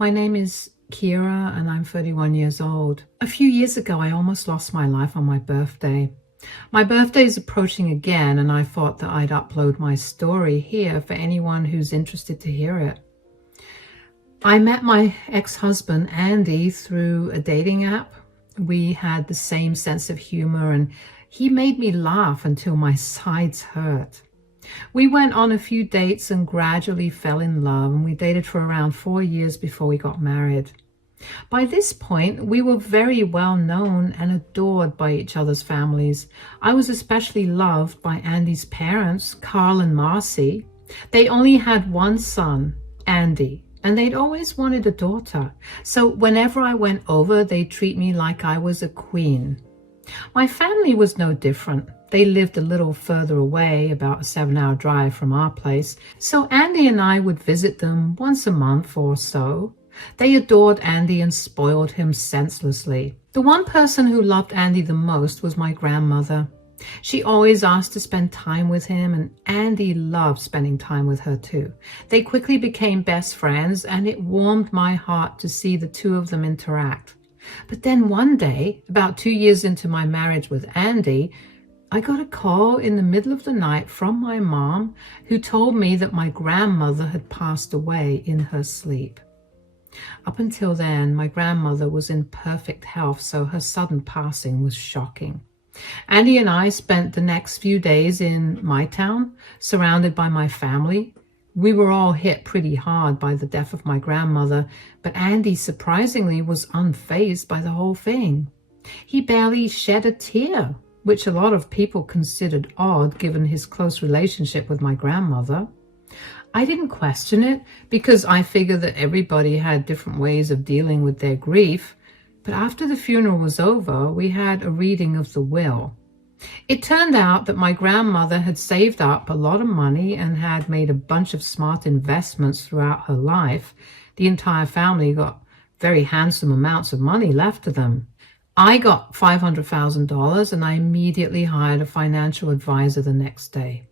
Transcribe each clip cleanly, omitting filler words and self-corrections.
My name is Kira and I'm 31 years old. A few years ago, I almost lost my life on my birthday. My birthday is approaching again, and I thought that I'd upload my story here for anyone who's interested to hear it. I met my ex-husband, Andy, through a dating app. We had the same sense of humor, and he made me laugh until my sides hurt. We went on a few dates and gradually fell in love, and we dated for around 4 years before we got married. By this point, we were very well known and adored by each other's families. I was especially loved by Andy's parents, Carl and Marcy. They only had one son, Andy, and they'd always wanted a daughter. So whenever I went over, they'd treat me like I was a queen. My family was no different. They lived a little further away, about a 7-hour drive from our place, so Andy and I would visit them once a month or so. They adored Andy and spoiled him senselessly. The one person who loved Andy the most was my grandmother. She always asked to spend time with him, and Andy loved spending time with her too. They quickly became best friends, and it warmed my heart to see the two of them interact. But then one day, about 2 years into my marriage with Andy, I got a call in the middle of the night from my mom, who told me that my grandmother had passed away in her sleep. Up until then, my grandmother was in perfect health, so her sudden passing was shocking. Andy and I spent the next few days in my town, surrounded by my family. We were all hit pretty hard by the death of my grandmother, but Andy surprisingly was unfazed by the whole thing. He barely shed a tear, which a lot of people considered odd given his close relationship with my grandmother. I didn't question it because I figured that everybody had different ways of dealing with their grief. But after the funeral was over, we had a reading of the will. It turned out that my grandmother had saved up a lot of money and had made a bunch of smart investments throughout her life. The entire family got very handsome amounts of money left to them. I got $500,000 and I immediately hired a financial advisor the next day.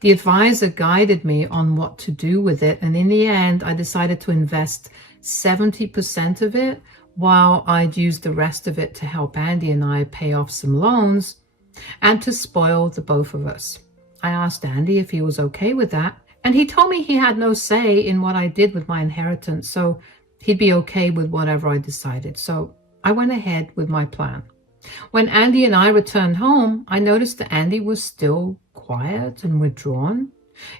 The advisor guided me on what to do with it, and in the end, I decided to invest 70% of it, while I'd use the rest of it to help Andy and I pay off some loans and to spoil the both of us. I asked Andy if he was okay with that, and he told me he had no say in what I did with my inheritance, so he'd be okay with whatever I decided. So I went ahead with my plan. When Andy and I returned home, I noticed that Andy was still quiet and withdrawn.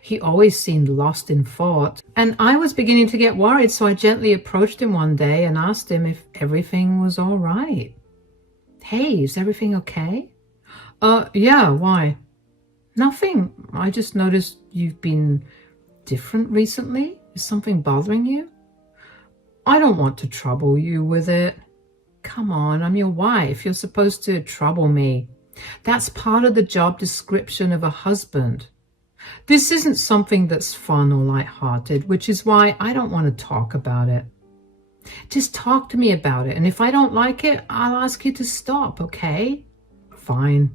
He always seemed lost in thought, and I was beginning to get worried, so I gently approached him one day and asked him if everything was all right. Hey, is everything okay? Yeah, why? Nothing. I just noticed you've been different recently. Is something bothering you? I don't want to trouble you with it. Come on, I'm your wife. You're supposed to trouble me. That's part of the job description of a husband. This isn't something that's fun or lighthearted, which is why I don't want to talk about it. Just talk to me about it, and if I don't like it, I'll ask you to stop, okay? Fine.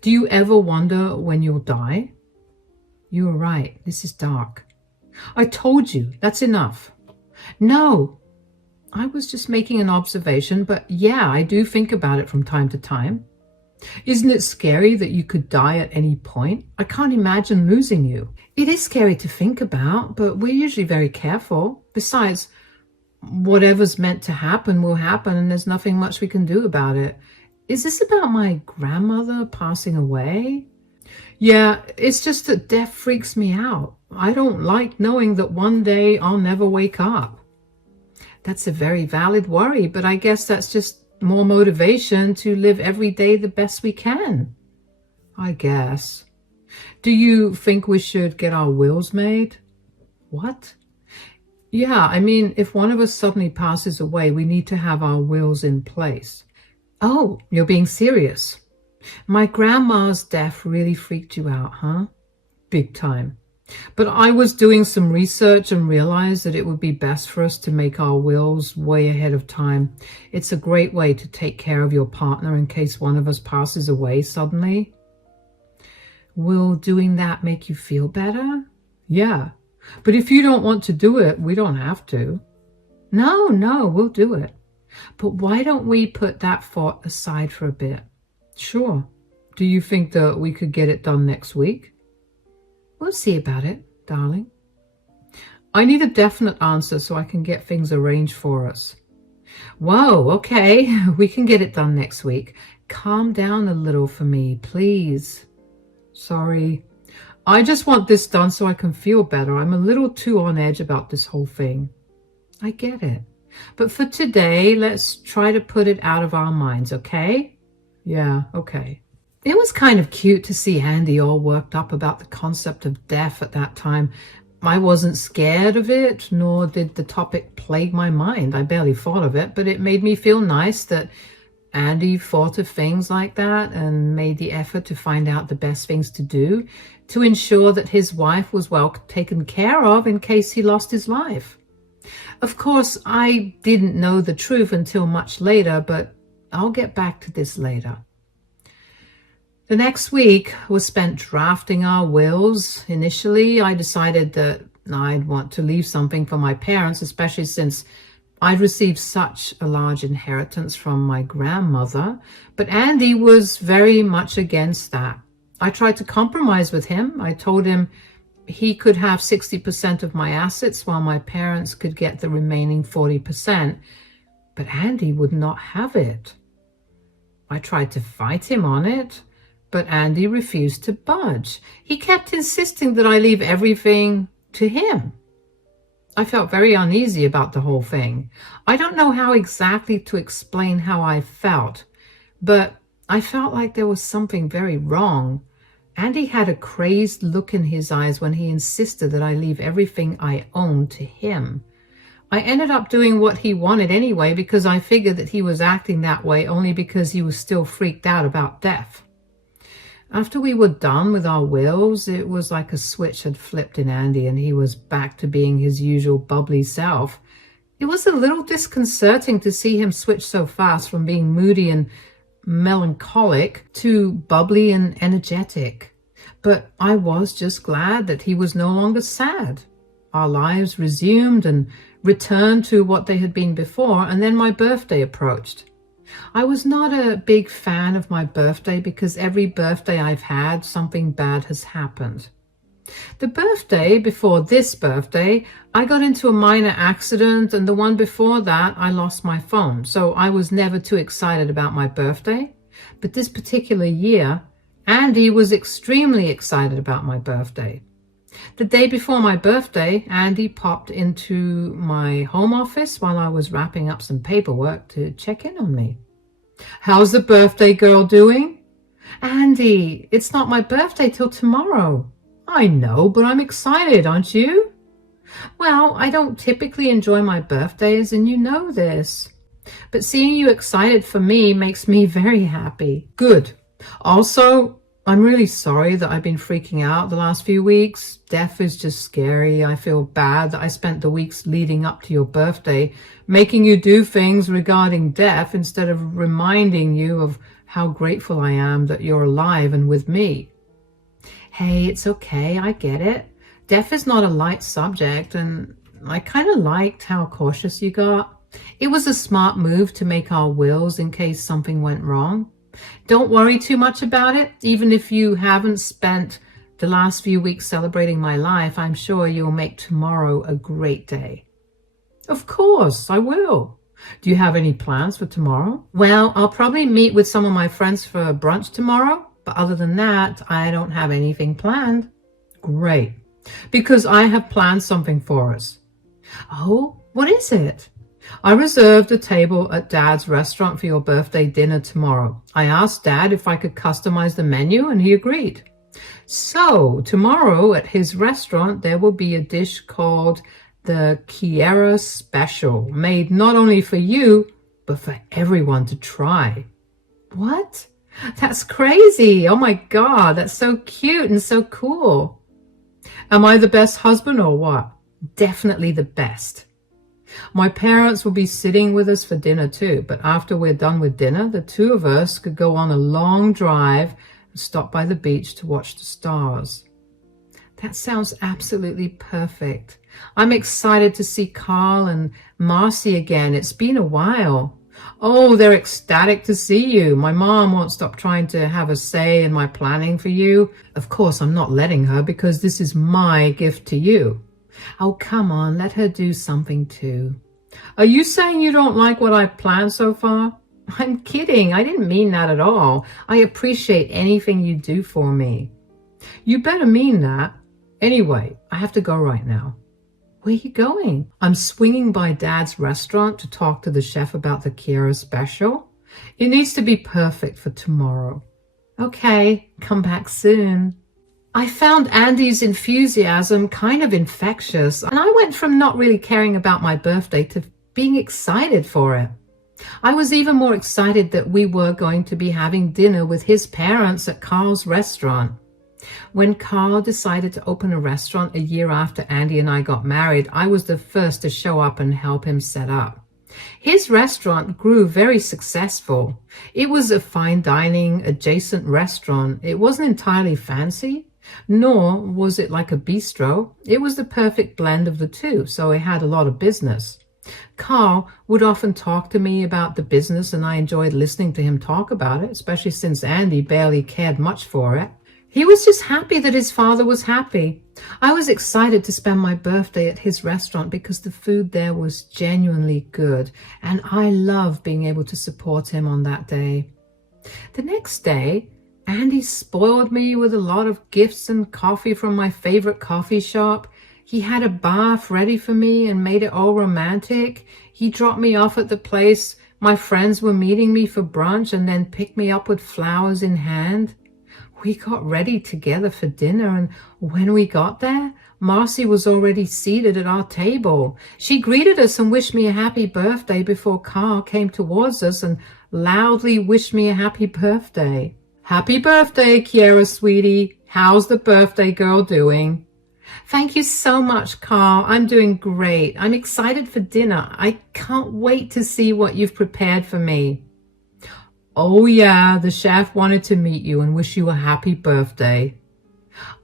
Do you ever wonder when you'll die? You were right. This is dark. I told you. That's enough. No. I was just making an observation, but yeah, I do think about it from time to time. Isn't it scary that you could die at any point? I can't imagine losing you. It is scary to think about, but we're usually very careful. Besides, whatever's meant to happen will happen, and there's nothing much we can do about it. Is this about my grandmother passing away? Yeah, it's just that death freaks me out. I don't like knowing that one day I'll never wake up. That's a very valid worry, but I guess that's just more motivation to live every day the best we can. I guess. Do you think we should get our wills made? What? Yeah, I mean, if one of us suddenly passes away, we need to have our wills in place. Oh, you're being serious. My grandma's death really freaked you out, huh? Big time. But I was doing some research and realized that it would be best for us to make our wills way ahead of time. It's a great way to take care of your partner in case one of us passes away suddenly. Will doing that make you feel better? Yeah. But if you don't want to do it, we don't have to. No, we'll do it. But why don't we put that thought aside for a bit? Sure. Do you think that we could get it done next week? We'll see about it, darling. I need a definite answer so I can get things arranged for us. Whoa, okay, we can get it done next week. Calm down a little for me, please. Sorry. I just want this done so I can feel better. I'm a little too on edge about this whole thing. I get it. But for today, let's try to put it out of our minds, okay? Yeah, okay. It was kind of cute to see Andy all worked up about the concept of death at that time. I wasn't scared of it, nor did the topic plague my mind. I barely thought of it, but it made me feel nice that Andy thought of things like that and made the effort to find out the best things to do to ensure that his wife was well taken care of in case he lost his life. Of course, I didn't know the truth until much later, but I'll get back to this later. The next week was spent drafting our wills. Initially, I decided that I'd want to leave something for my parents, especially since I'd received such a large inheritance from my grandmother. But Andy was very much against that. I tried to compromise with him. I told him he could have 60% of my assets while my parents could get the remaining 40%. But Andy would not have it. I tried to fight him on it. But Andy refused to budge. He kept insisting that I leave everything to him. I felt very uneasy about the whole thing. I don't know how exactly to explain how I felt, but I felt like there was something very wrong. Andy had a crazed look in his eyes when he insisted that I leave everything I owned to him. I ended up doing what he wanted anyway because I figured that he was acting that way only because he was still freaked out about death. After we were done with our wills, it was like a switch had flipped in Andy and he was back to being his usual bubbly self. It was a little disconcerting to see him switch so fast from being moody and melancholic to bubbly and energetic. But I was just glad that he was no longer sad. Our lives resumed and returned to what they had been before, and then my birthday approached. I was not a big fan of my birthday because every birthday I've had, something bad has happened. The birthday before this birthday, I got into a minor accident, and the one before that, I lost my phone. So I was never too excited about my birthday. But this particular year, Andy was extremely excited about my birthday. The day before my birthday, Andy popped into my home office while I was wrapping up some paperwork to check in on me. How's the birthday girl doing? Andy, it's not my birthday till tomorrow. I know, but I'm excited, aren't you? Well, I don't typically enjoy my birthdays, and you know this. But seeing you excited for me makes me very happy. Good. Also, I'm really sorry that I've been freaking out the last few weeks. Death is just scary. I feel bad that I spent the weeks leading up to your birthday making you do things regarding death instead of reminding you of how grateful I am that you're alive and with me. Hey, it's okay. I get it. Death is not a light subject, and I kind of liked how cautious you got. It was a smart move to make our wills in case something went wrong. Don't worry too much about it. Even if you haven't spent the last few weeks celebrating my life, I'm sure you'll make tomorrow a great day. Of course, I will. Do you have any plans for tomorrow? Well, I'll probably meet with some of my friends for brunch tomorrow, but other than that, I don't have anything planned. Great, because I have planned something for us. Oh, what is it? I reserved a table at Dad's restaurant for your birthday dinner tomorrow. I asked Dad if I could customize the menu, and he agreed. So tomorrow at his restaurant, there will be a dish called the Kiera Special, made not only for you, but for everyone to try. What? That's crazy. Oh my God, that's so cute and so cool. Am I the best husband or what? Definitely the best. My parents will be sitting with us for dinner too, but after we're done with dinner, the two of us could go on a long drive and stop by the beach to watch the stars. That sounds absolutely perfect. I'm excited to see Carl and Marcy again. It's been a while. Oh, they're ecstatic to see you. My mom won't stop trying to have a say in my planning for you. Of course, I'm not letting her because this is my gift to you. Oh, come on, let her do something too. Are you saying you don't like what I've planned so far? I'm kidding. I didn't mean that at all. I appreciate anything you do for me. You better mean that. Anyway, I have to go right now. Where are you going? I'm swinging by Dad's restaurant to talk to the chef about the Kiera special. It needs to be perfect for tomorrow. Okay, come back soon. I found Andy's enthusiasm kind of infectious, and I went from not really caring about my birthday to being excited for it. I was even more excited that we were going to be having dinner with his parents at Carl's restaurant. When Carl decided to open a restaurant a year after Andy and I got married, I was the first to show up and help him set up. His restaurant grew very successful. It was a fine dining adjacent restaurant. It wasn't entirely fancy, nor was it like a bistro. It was the perfect blend of the two, so it had a lot of business. Carl would often talk to me about the business, and I enjoyed listening to him talk about it, especially since Andy barely cared much for it. He was just happy that his father was happy. I was excited to spend my birthday at his restaurant because the food there was genuinely good, and I loved being able to support him on that day. The next day, Andy spoiled me with a lot of gifts and coffee from my favorite coffee shop. He had a bath ready for me and made it all romantic. He dropped me off at the place my friends were meeting me for brunch and then picked me up with flowers in hand. We got ready together for dinner, and when we got there, Marcy was already seated at our table. She greeted us and wished me a happy birthday before Carl came towards us and loudly wished me a happy birthday. Happy birthday, Kiera, sweetie. How's the birthday girl doing? Thank you so much, Carl. I'm doing great. I'm excited for dinner. I can't wait to see what you've prepared for me. Oh yeah, the chef wanted to meet you and wish you a happy birthday.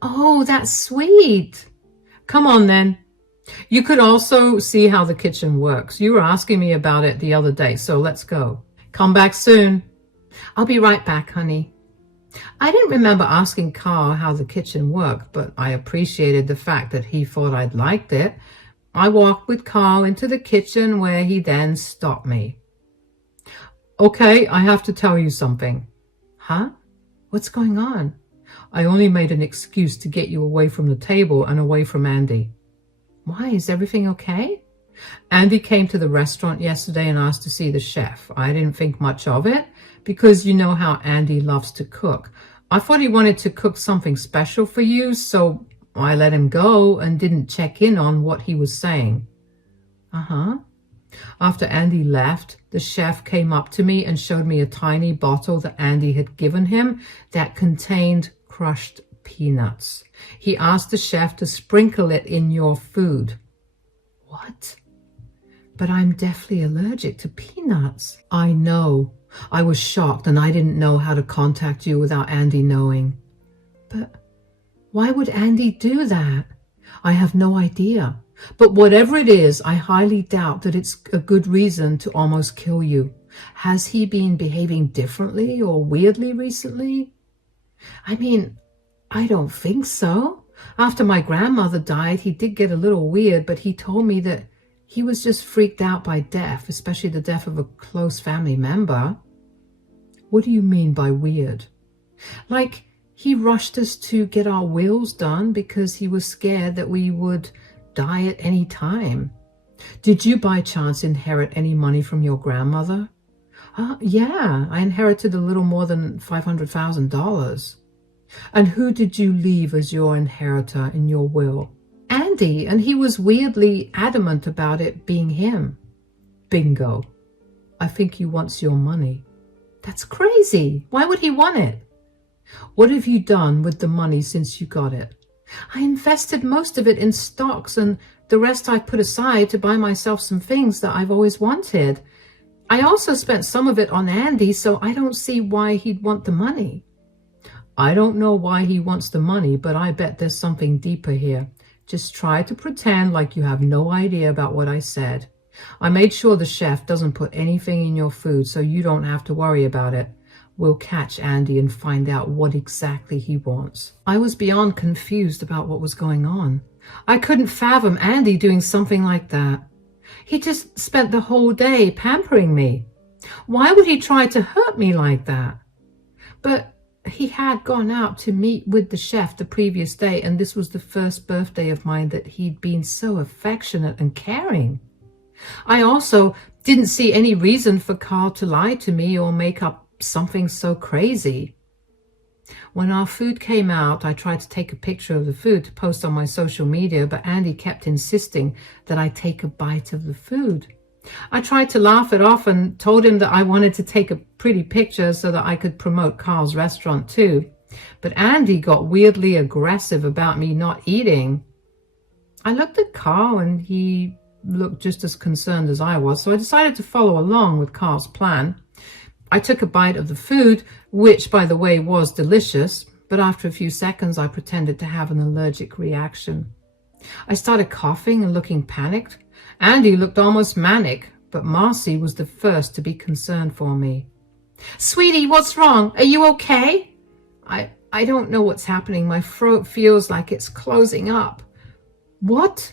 Oh, that's sweet. Come on then. You could also see how the kitchen works. You were asking me about it the other day, so let's go. Come back soon. I'll be right back, honey. I didn't remember asking Carl how the kitchen worked, but I appreciated the fact that he thought I'd liked it. I walked with Carl into the kitchen where he then stopped me. Okay, I have to tell you something. Huh? What's going on? I only made an excuse to get you away from the table and away from Andy. Why? Is everything okay? Andy came to the restaurant yesterday and asked to see the chef. I didn't think much of it because you know how Andy loves to cook. I thought he wanted to cook something special for you, so I let him go and didn't check in on what he was saying. Uh-huh. After Andy left, the chef came up to me and showed me a tiny bottle that Andy had given him that contained crushed peanuts. He asked the chef to sprinkle it in your food. What? But I'm deathly allergic to peanuts. I know. I was shocked and I didn't know how to contact you without Andy knowing. But why would Andy do that? I have no idea. But whatever it is, I highly doubt that it's a good reason to almost kill you. Has he been behaving differently or weirdly recently? I mean, I don't think so. After my grandmother died, he did get a little weird, but he told me that he was just freaked out by death, especially the death of a close family member. What do you mean by weird? Like, he rushed us to get our wills done because he was scared that we would die at any time. Did you by chance inherit any money from your grandmother? Yeah, I inherited a little more than $500,000. And who did you leave as your inheritor in your will? Andy, and he was weirdly adamant about it being him. Bingo. I think he wants your money. That's crazy. Why would he want it? What have you done with the money since you got it? I invested most of it in stocks and the rest I put aside to buy myself some things that I've always wanted. I also spent some of it on Andy, so I don't see why he'd want the money. I don't know why he wants the money, but I bet there's something deeper here. Just try to pretend like you have no idea about what I said. I made sure the chef doesn't put anything in your food, so you don't have to worry about it. We'll catch Andy and find out what exactly he wants." I was beyond confused about what was going on. I couldn't fathom Andy doing something like that. He just spent the whole day pampering me. Why would he try to hurt me like that? But he had gone out to meet with the chef the previous day, and this was the first birthday of mine that he'd been so affectionate and caring. I also didn't see any reason for Carl to lie to me or make up something so crazy. When our food came out, I tried to take a picture of the food to post on my social media, but Andy kept insisting that I take a bite of the food. I tried to laugh it off and told him that I wanted to take a pretty picture so that I could promote Carl's restaurant too. But Andy got weirdly aggressive about me not eating. I looked at Carl and he looked just as concerned as I was, so I decided to follow along with Carl's plan. I took a bite of the food, which, by the way, was delicious, but after a few seconds, I pretended to have an allergic reaction. I started coughing and looking panicked. Andy looked almost manic, but Marcy was the first to be concerned for me. "Sweetie, what's wrong? Are you okay?" I don't know what's happening. My throat feels like it's closing up." "What?"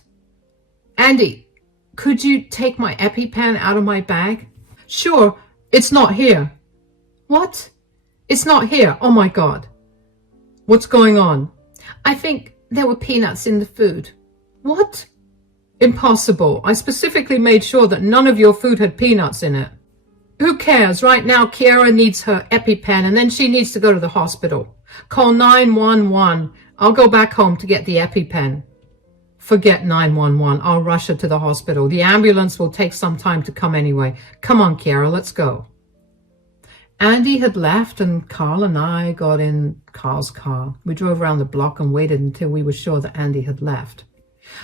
"Andy, could you take my EpiPen out of my bag?" "Sure, it's not here." "What? It's not here? Oh my God." "What's going on?" "I think there were peanuts in the food." "What?" "Impossible. I specifically made sure that none of your food had peanuts in it." "Who cares? Right now, Kiara needs her EpiPen and then she needs to go to the hospital. Call 911. I'll go back home to get the EpiPen." "Forget 911. I'll rush her to the hospital. The ambulance will take some time to come anyway. Come on, Kiara, let's go." Andy had left and Carl and I got in Carl's car. We drove around the block and waited until we were sure that Andy had left.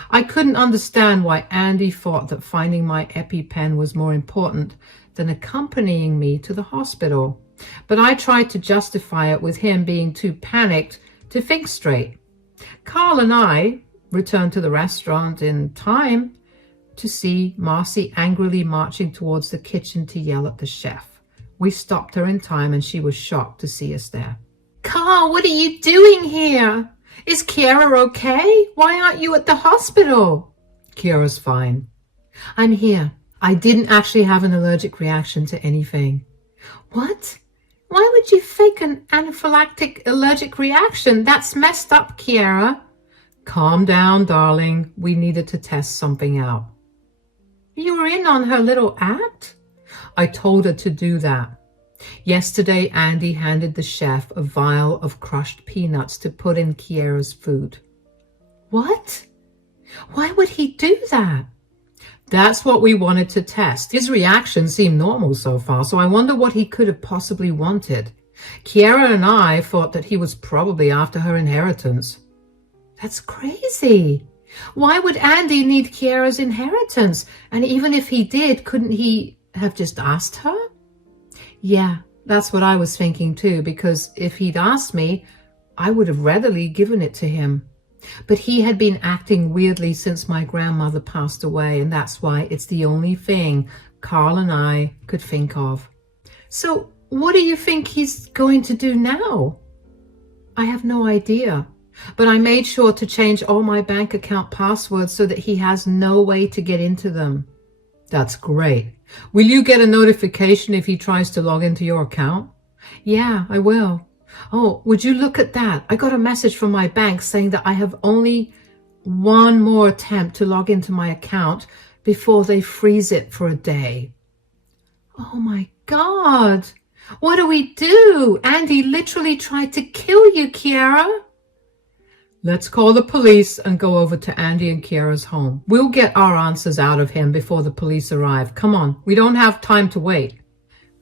I couldn't understand why Andy thought that finding my EpiPen was more important than accompanying me to the hospital, but I tried to justify it with him being too panicked to think straight. Carl and I returned to the restaurant in time to see Marcy angrily marching towards the kitchen to yell at the chef. We stopped her in time and she was shocked to see us there. "Carl, what are you doing here? Is Kiara okay? Why aren't you at the hospital?" "Kiara's fine." "I'm here. I didn't actually have an allergic reaction to anything." "What? Why would you fake an anaphylactic allergic reaction? That's messed up, Kiara." "Calm down, darling. We needed to test something out." "You were in on her little act?" "I told her to do that. Yesterday, Andy handed the chef a vial of crushed peanuts to put in Kiara's food." "What? Why would he do that?" "That's what we wanted to test. His reaction seemed normal so far, so I wonder what he could have possibly wanted. Kiara and I thought that he was probably after her inheritance." "That's crazy. Why would Andy need Kiara's inheritance? And even if he did, couldn't he have just asked her?" "Yeah, that's what I was thinking too, because if he'd asked me, I would have readily given it to him. But he had been acting weirdly since my grandmother passed away, and that's why it's the only thing Carl and I could think of." "So what do you think he's going to do now?" "I have no idea, but I made sure to change all my bank account passwords so that he has no way to get into them." "That's great. Will you get a notification if he tries to log into your account?" "Yeah, I will." "Oh, would you look at that? I got a message from my bank saying that I have only one more attempt to log into my account before they freeze it for a day." "Oh my God. What do we do? Andy literally tried to kill you, Kiara." "Let's call the police and go over to Andy and Kiara's home. We'll get our answers out of him before the police arrive. Come on, we don't have time to wait."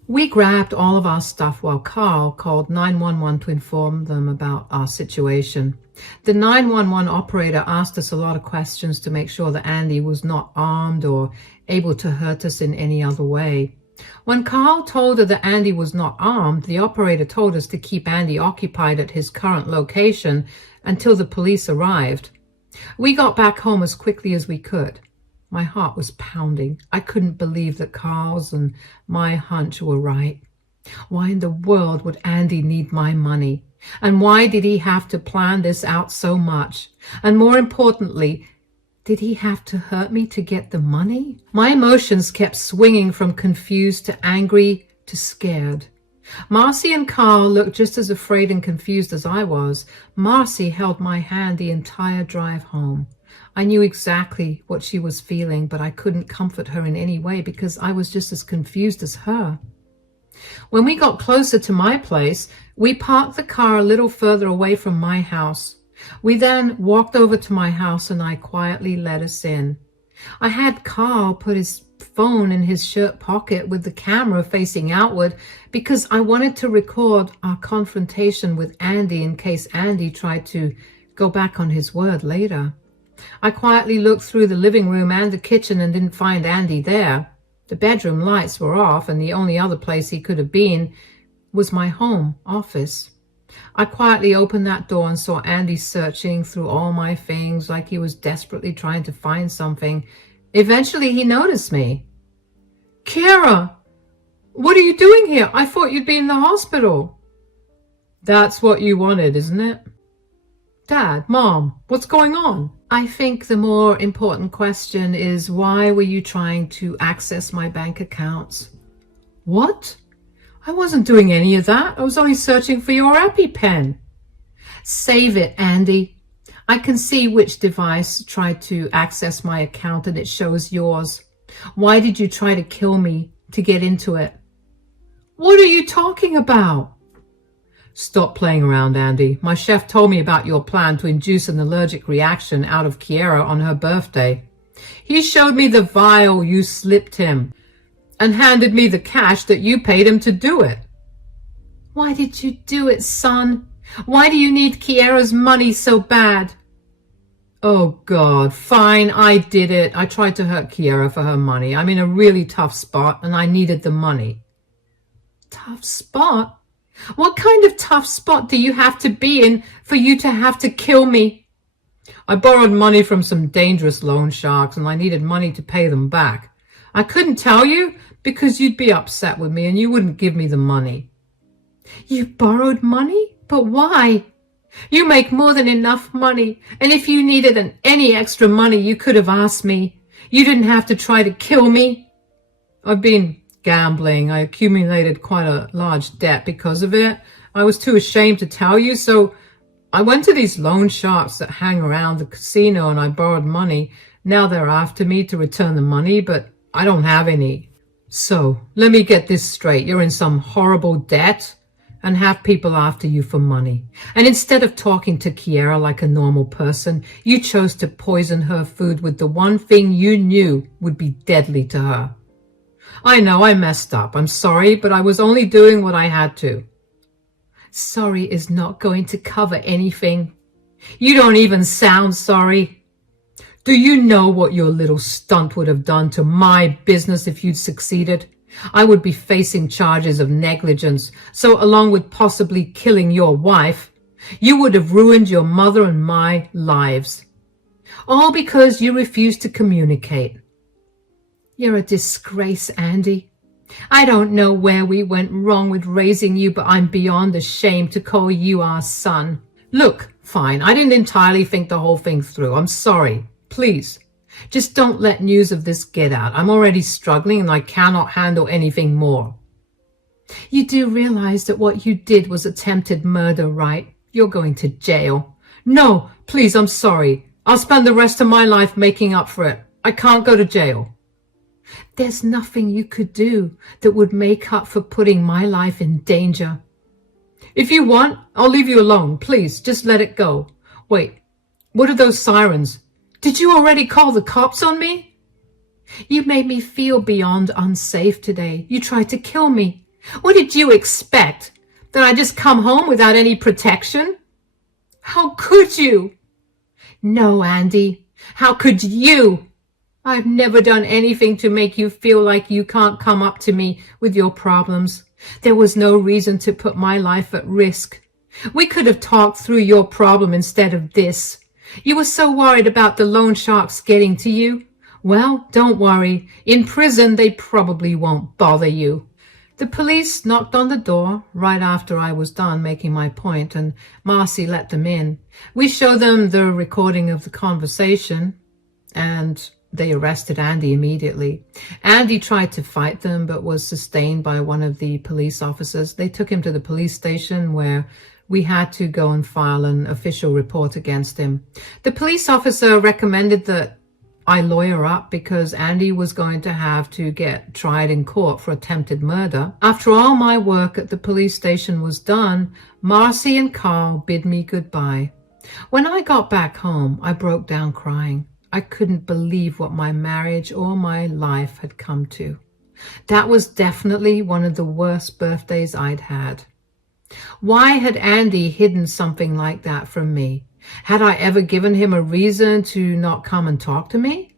We grabbed all of our stuff while Carl called 911 to inform them about our situation. The 911 operator asked us a lot of questions to make sure that Andy was not armed or able to hurt us in any other way. When Carl told her that Andy was not armed, the operator told us to keep Andy occupied at his current location until the police arrived. We got back home as quickly as we could. My heart was pounding. I couldn't believe that Carl's and my hunch were right. Why in the world would Andy need my money? And why did he have to plan this out so much? And more importantly, did he have to hurt me to get the money? My emotions kept swinging from confused to angry to scared. Marcy and Carl looked just as afraid and confused as I was. Marcy held my hand the entire drive home. I knew exactly what she was feeling, but I couldn't comfort her in any way because I was just as confused as her. When we got closer to my place, we parked the car a little further away from my house. We then walked over to my house and I quietly let us in. I had Carl put his phone in his shirt pocket with the camera facing outward because I wanted to record our confrontation with Andy in case Andy tried to go back on his word later. I quietly looked through the living room and the kitchen and didn't find Andy there. The bedroom lights were off and the only other place he could have been was my home office. I quietly opened that door and saw Andy searching through all my things like he was desperately trying to find something. Eventually he noticed me. "Kiera, what are you doing here? I thought you'd be in the hospital." "That's what you wanted, isn't it?" "Dad, Mom, what's going on?" I think the more important question is, why were you trying to access my bank accounts? "What? I wasn't doing any of that. I was only searching for your EpiPen." "Save it, Andy. I can see which device tried to access my account and it shows yours. Why did you try to kill me to get into it?" "What are you talking about?" "Stop playing around, Andy. My chef told me about your plan to induce an allergic reaction out of Kiera on her birthday. He showed me the vial you slipped him and handed me the cash that you paid him to do it." "Why did you do it, son? Why do you need Kiera's money so bad?" "Oh, God, fine, I did it. I tried to hurt Kiera for her money. I'm in a really tough spot and I needed the money." "Tough spot? What kind of tough spot do you have to be in for you to have to kill me?" "I borrowed money from some dangerous loan sharks and I needed money to pay them back. I couldn't tell you because you'd be upset with me and you wouldn't give me the money." "You borrowed money? But why? You make more than enough money, and if you needed any extra money, you could have asked me. You didn't have to try to kill me." "I've been gambling. I accumulated quite a large debt because of it. I was too ashamed to tell you, so I went to these loan sharks that hang around the casino and I borrowed money. Now they're after me to return the money, but I don't have any. So let me get this straight. You're in some horrible debt and have people after you for money. And instead of talking to Kiera like a normal person, you chose to poison her food with the one thing you knew would be deadly to her." "I know I messed up. I'm sorry, but I was only doing what I had to." "Sorry is not going to cover anything. You don't even sound sorry. Do you know what your little stunt would have done to my business if you'd succeeded? I would be facing charges of negligence, so along with possibly killing your wife, you would have ruined your mother and my lives. All because you refused to communicate. You're a disgrace, Andy. I don't know where we went wrong with raising you, but I'm beyond ashamed to call you our son." "Look, fine, I didn't entirely think the whole thing through. I'm sorry. Please, just don't let news of this get out. I'm already struggling and I cannot handle anything more." "You do realize that what you did was attempted murder, right? You're going to jail." "No, please, I'm sorry. I'll spend the rest of my life making up for it. I can't go to jail." "There's nothing you could do that would make up for putting my life in danger." "If you want, I'll leave you alone. Please, just let it go. Wait, what are those sirens? Did you already call the cops on me?" "You made me feel beyond unsafe today. You tried to kill me. What did you expect? That I just come home without any protection? How could you?" "No, Andy. How could you? I've never done anything to make you feel like you can't come up to me with your problems. There was no reason to put my life at risk. We could have talked through your problem instead of this. You were so worried about the loan sharks getting to you. Well, don't worry. In prison, they probably won't bother you. The police knocked on the door right after I was done making my point, and Marcy let them in. We showed them the recording of the conversation, and they arrested Andy immediately. Andy tried to fight them, but was sustained by one of the police officers. They took him to the police station where we had to go and file an official report against him. The police officer recommended that I lawyer up because Andy was going to have to get tried in court for attempted murder. After all my work at the police station was done, Marcy and Carl bid me goodbye. When I got back home, I broke down crying. I couldn't believe what my marriage or my life had come to. That was definitely one of the worst birthdays I'd had. Why had Andy hidden something like that from me? Had I ever given him a reason to not come and talk to me?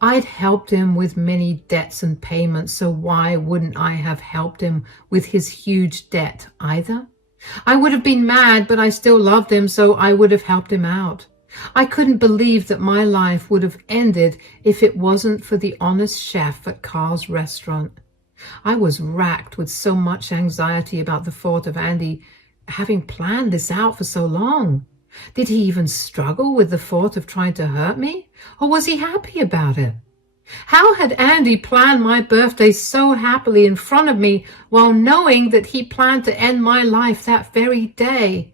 I'd helped him with many debts and payments, so why wouldn't I have helped him with his huge debt either? I would have been mad, but I still loved him, so I would have helped him out. I couldn't believe that my life would have ended if it wasn't for the honest chef at Carl's restaurant. I was racked with so much anxiety about the thought of Andy having planned this out for so long. Did he even struggle with the thought of trying to hurt me, or was he happy about it? How had Andy planned my birthday so happily in front of me while knowing that he planned to end my life that very day?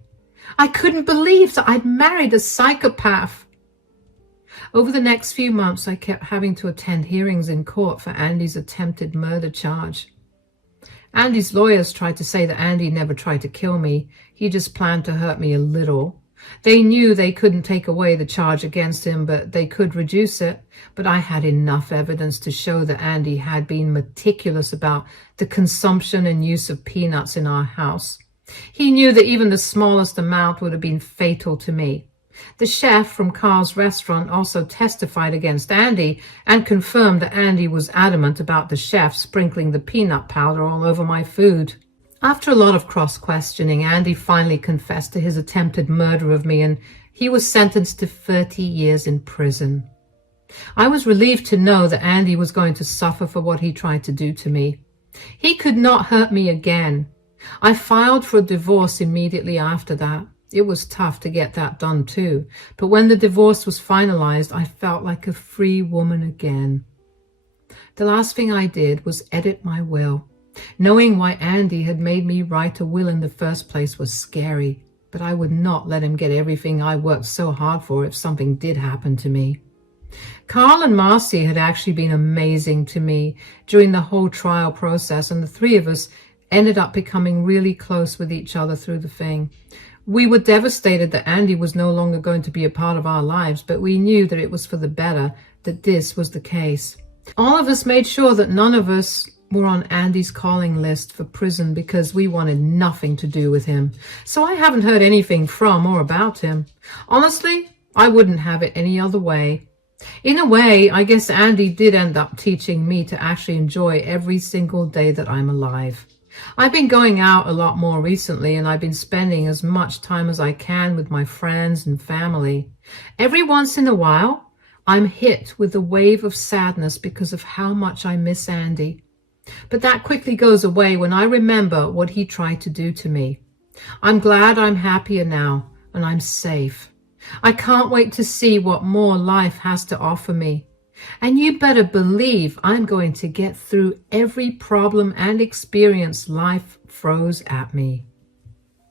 I couldn't believe that I'd married a psychopath. Over the next few months, I kept having to attend hearings in court for Andy's attempted murder charge. Andy's lawyers tried to say that Andy never tried to kill me. He just planned to hurt me a little. They knew they couldn't take away the charge against him, but they could reduce it. But I had enough evidence to show that Andy had been meticulous about the consumption and use of peanuts in our house. He knew that even the smallest amount would have been fatal to me. The chef from Carl's restaurant also testified against Andy and confirmed that Andy was adamant about the chef sprinkling the peanut powder all over my food. After a lot of cross-questioning, Andy finally confessed to his attempted murder of me, and he was sentenced to 30 years in prison. I was relieved to know that Andy was going to suffer for what he tried to do to me. He could not hurt me again. I filed for a divorce immediately after that. It was tough to get that done too, but when the divorce was finalized, I felt like a free woman again. The last thing I did was edit my will. Knowing why Andy had made me write a will in the first place was scary, but I would not let him get everything I worked so hard for if something did happen to me. Carl and Marcy had actually been amazing to me during the whole trial process, and the three of us ended up becoming really close with each other through the thing. We were devastated that Andy was no longer going to be a part of our lives, but we knew that it was for the better that this was the case. All of us made sure that none of us were on Andy's calling list for prison because we wanted nothing to do with him. So I haven't heard anything from or about him. Honestly, I wouldn't have it any other way. In a way, I guess Andy did end up teaching me to actually enjoy every single day that I'm alive. I've been going out a lot more recently, and I've been spending as much time as I can with my friends and family. Every once in a while, I'm hit with a wave of sadness because of how much I miss Andy. But that quickly goes away when I remember what he tried to do to me. I'm glad I'm happier now, and I'm safe. I can't wait to see what more life has to offer me. And you better believe I'm going to get through every problem and experience life throws at me.